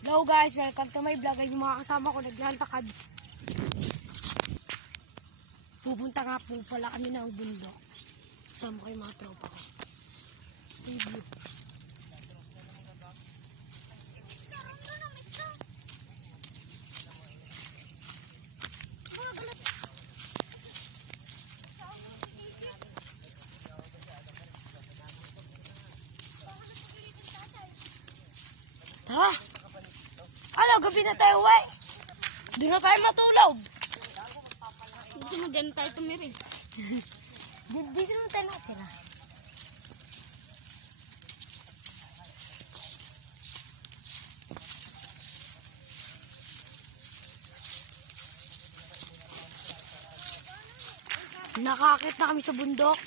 Hello guys, welcome to my vlog. Ay yung mga kasama ko naglalakad. Pupunta nga po pala kami ng bundok. Kasama ko yung mga tropa ko. Review. Tara! Alo, gabi na tayo, wey! Doon na tayo matulog! Hindi mo dyan tayo tumirig. Dito naman tayo natira. Nakakit na kami sa bundok.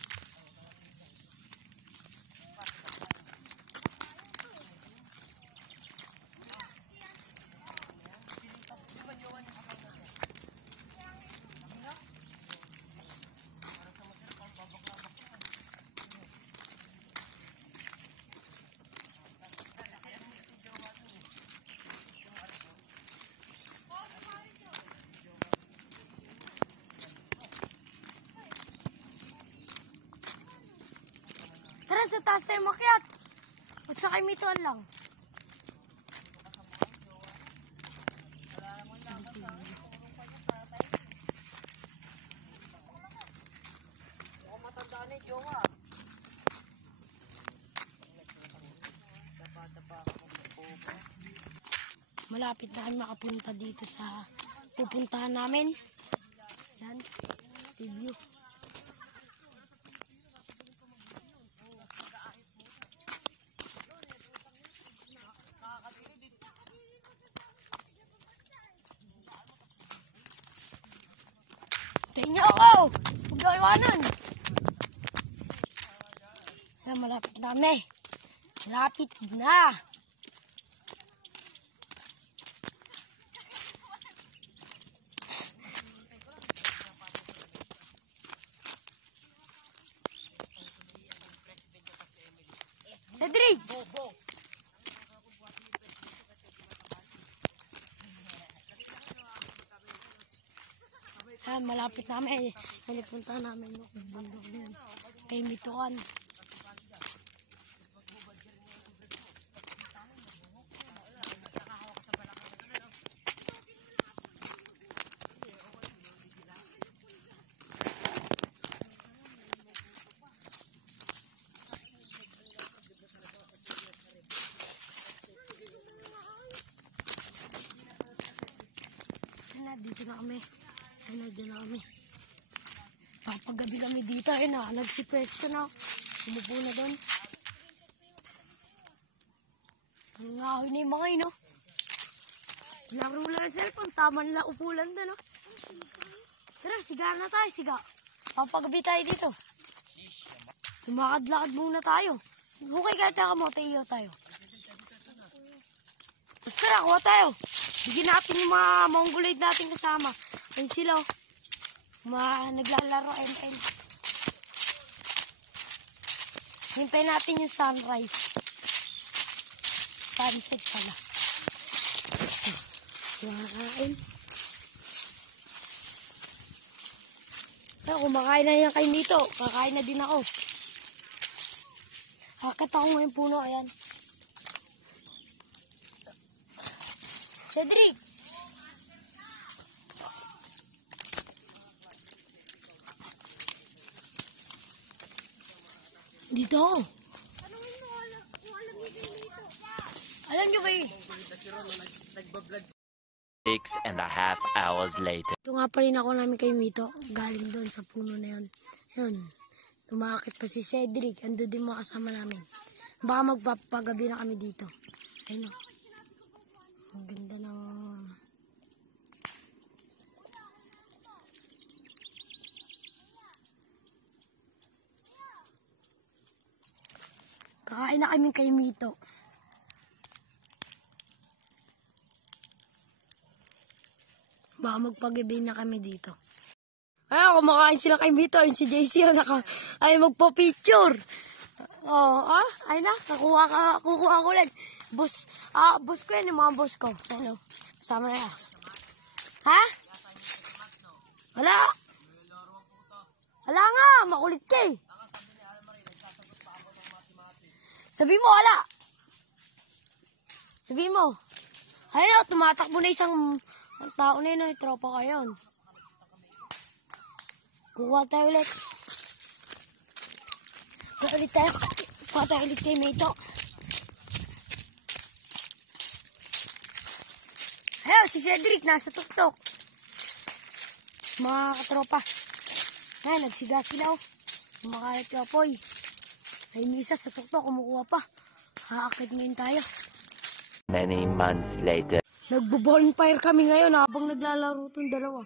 Tara, sa taas tayo makyat. At sa kay Mituan lang. Malapit na kami makapunta dito sa pupuntahan namin. Yan, review. Tingnan ako! Huwag na iwanan! Yan, malapit na kami. Malapit na! Cedric! Ayan, malapit namin. Nalipunta namin yung bundok din. Kay Mituan. Dito na kami. Dyan na kami. Paggabi kami dito, nagsipresto na. Umupo na doon. Ang ngahoy na yung mga yun, no? Narula yung cellphone. Tama nila upulan doon, no? Tara, siga na tayo, siga. Paggabi tayo dito. Lumakad-lakad muna tayo. Hukay kahit nakamote, iyo tayo. Basta tara, kuha tayo. Bigyan natin yung mga mongoloid natin kasama. Ayun sila, oh. Naglalaro ML. Hintay natin yung sunrise. Sunset pala. Kumakain. Kumakain na yan kay Mito. Kakain na din ako. Akit ako ngayon puno. Ayan. Cedric! Dito. Alam nyo ba eh? 6.5 hours later. Ito nga pa rin ako namin kay Mito. Galing doon sa puno na yun. Yun. Lumakit pa si Cedric. Ando din mga kasama namin. Baka magpapagabi na kami dito. Ayun o. Ang ganda ng... Kakain na kami kay Mito. Baka magpagabi na kami dito. Ay, kumakain sila kay Mito. Ayun si JC ay magpa-picture. Oh, ay na, kukuha ko ulit. Boss, Boss ko yan, yung mga boss ko. Ano? Kasama na yan. Ha? Wala. Wala nga, makulit ka eh. Sabi mo, wala. Sabi mo. Ayun, tumatakbo na isang tao na yun, tropa ka yun. Kukuha tayo ulit. Kukuha tayo ulit kay Mito. Ayun, si Cedric nasa tuktok. Mga katropa. Ayun, nagsiga sila oh. Kumakalat yung apoy. Ay, misa sa tuktok, kumukuha pa. Haakit ngayon tayo. Many months later. Nagbo-bonfire kami ngayon habang naglalaro itong dalawa.